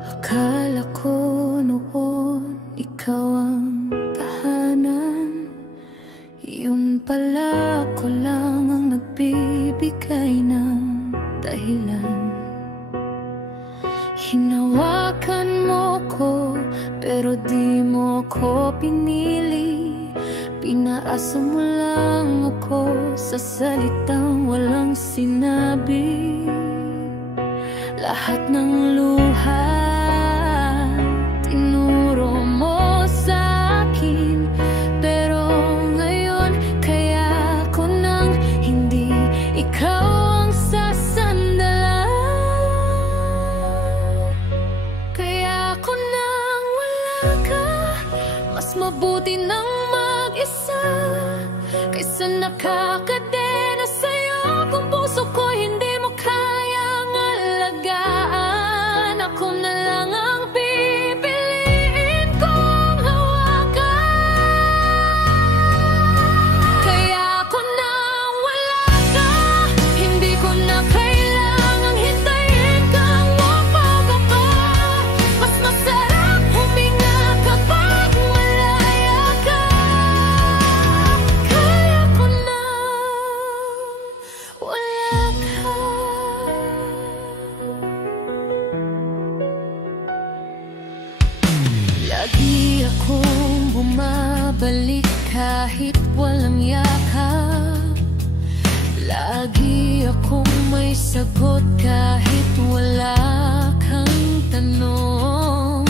Akala ko noon ikaw ang tahanan, yun pala ako lang ang nagbibigay ng dahilan. Hinawakan mo ko pero di mo ko pinili, pinaasa mo lang ako sa salitang walang sinabi. Lahat ng luha tinuro mo sa akin, pero ngayon kaya ko nang hindi ikaw ang sasandalan. Kaya ko nang wala ka, mas mabuti nang mag-isa kaysa nakakadena sa'yo kung puso ko hindi mo kayang alagaan. Ako na lang ang pipiliin kong hawakan. Kaya ako nang wala ka, hindi ko na kailangang hintayin kang mapagod pa. Mas masarap huminga kapag malaya ka. Kaya ko nang wala ka. Lagi akong bumabalik kahit walang yakap. Lagi akong may sagot kahit wala kang tanong.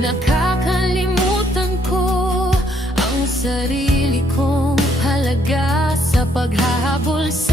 Nakakalimutan ko ang sarili kong halaga sa paghahabol sa